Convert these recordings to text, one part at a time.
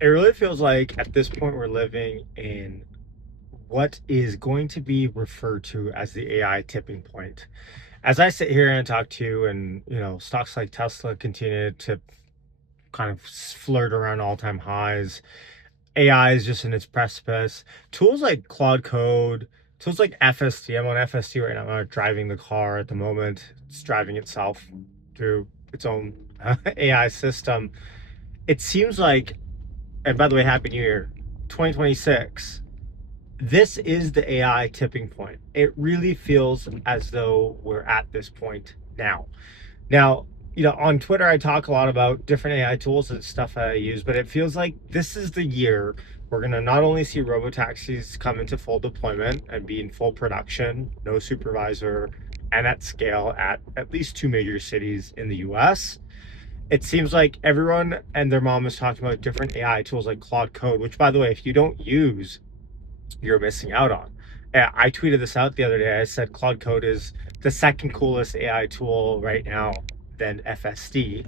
It really feels like at this point we're living in what is going to be referred to as the AI tipping point. As I sit here and talk to you, and stocks like Tesla continue to kind of flirt around all-time highs. AI is just in its precipice. Tools like Claude Code, tools like FSD. I'm on FSD right now. I'm not driving the car at the moment. It's driving itself through its own AI system. It seems like, and by the way, Happy New Year, 2026. This is the AI tipping point. It really feels as though we're at this point now. Now, on Twitter, I talk a lot about different AI tools and stuff that I use, but it feels like this is the year we're going to not only see robotaxis come into full deployment and be in full production, no supervisor, and at scale at least two major cities in the US. It seems like everyone and their mom is talking about different AI tools like Claude Code, which, by the way, if you don't use, you're missing out on. I tweeted this out the other day. I said Claude Code is the second coolest AI tool right now than FSD.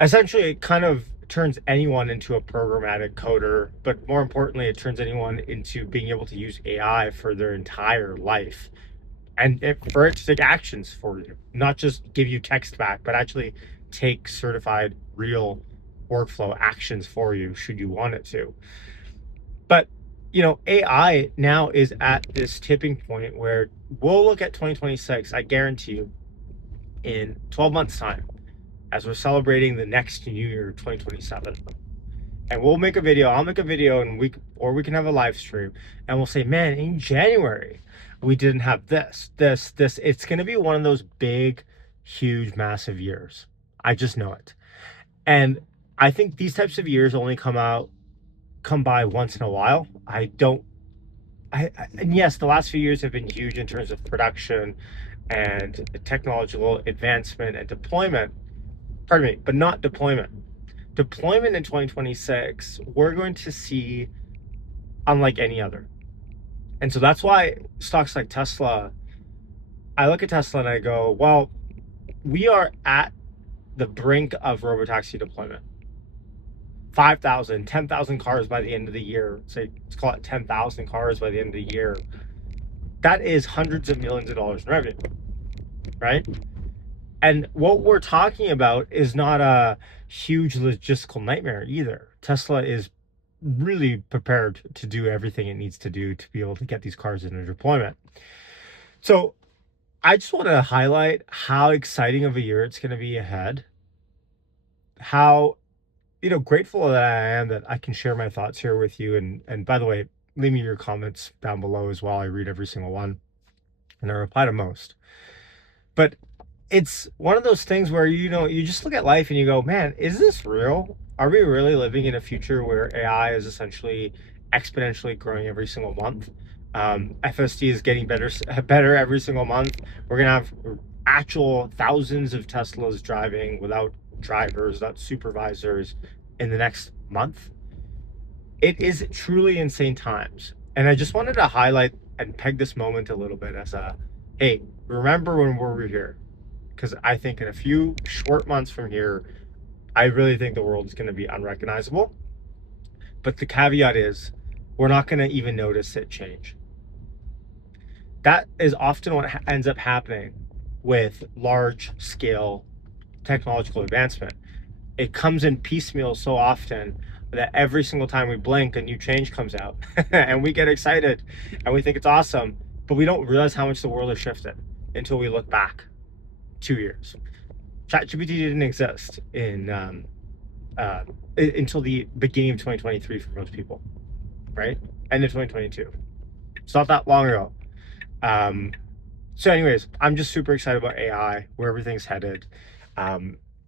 Essentially, it kind of turns anyone into a programmatic coder, but more importantly, it turns anyone into being able to use AI for their entire life and for it to take actions for you, not just give you text back, but actually take certified real workflow actions for you should you want it to. But AI now is at this tipping point where we'll look at 2026, I guarantee you, in 12 months' time, as we're celebrating the next new year, 2027. And we'll make a video, I'll make a video, and we can have a live stream, and we'll say, man, in January, we didn't have this. It's going to be one of those big, huge, massive years. I just know it. And I think these types of years only come by once in a while. And yes, the last few years have been huge in terms of production and technological advancement and deployment. Pardon me, but not deployment. Deployment in 2026, we're going to see unlike any other. And so that's why stocks like Tesla, I look at Tesla and I go, well, we are at the brink of robotaxi deployment. 5,000, 10,000 cars by the end of the year. Say, let's call it 10,000 cars by the end of the year. That is hundreds of millions of dollars in revenue, right? And what we're talking about is not a huge logistical nightmare either. Tesla is really prepared to do everything it needs to do to be able to get these cars into deployment. So I just want to highlight how exciting of a year it's going to be ahead. How grateful that I am that I can share my thoughts here with you. And by the way, leave me your comments down below as well. I read every single one and I reply to most. But it's one of those things where you just look at life and you go, man, is this real? Are we really living in a future where AI is essentially exponentially growing every single month? FSD is getting better every single month. We're gonna have actual thousands of Teslas driving without drivers, not supervisors, in the next month. It is truly insane times. And I just wanted to highlight and peg this moment a little bit as a, hey, remember when we were here? Because I think in a few short months from here, I really think the world is going to be unrecognizable. But the caveat is, we're not going to even notice it change. That is often what ends up happening with large scale technological advancement. It comes in piecemeal so often that every single time we blink, a new change comes out and we get excited and we think it's awesome, but we don't realize how much the world has shifted until we look back 2 years. ChatGPT didn't exist until the beginning of 2023 for most people, right? End of 2022. It's not that long ago. So anyways, I'm just super excited about AI, where everything's headed.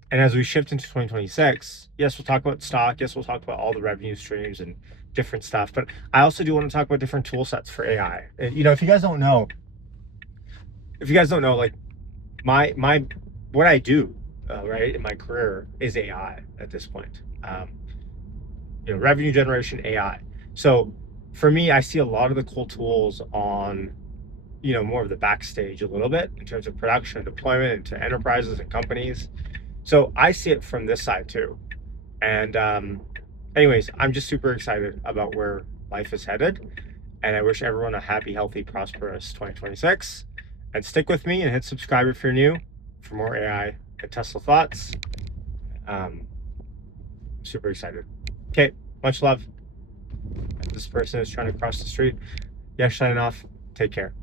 And as we shift into 2026, yes, we'll talk about stock. Yes, we'll talk about all the revenue streams and different stuff. But I also do want to talk about different tool sets for AI. And, if you guys don't know, like my what I do, right, in my career is AI at this point. Revenue generation AI. So for me, I see a lot of the cool tools on, more of the backstage a little bit in terms of production and deployment into enterprises and companies. So I see it from this side too. And Anyways, I'm just super excited about where life is headed. And I wish everyone a happy, healthy, prosperous 2026. And stick with me and hit subscribe if you're new for more AI and Tesla thoughts. Um, Super excited. Okay, much love. This person is trying to cross the street. Yeah, signing off. Take care.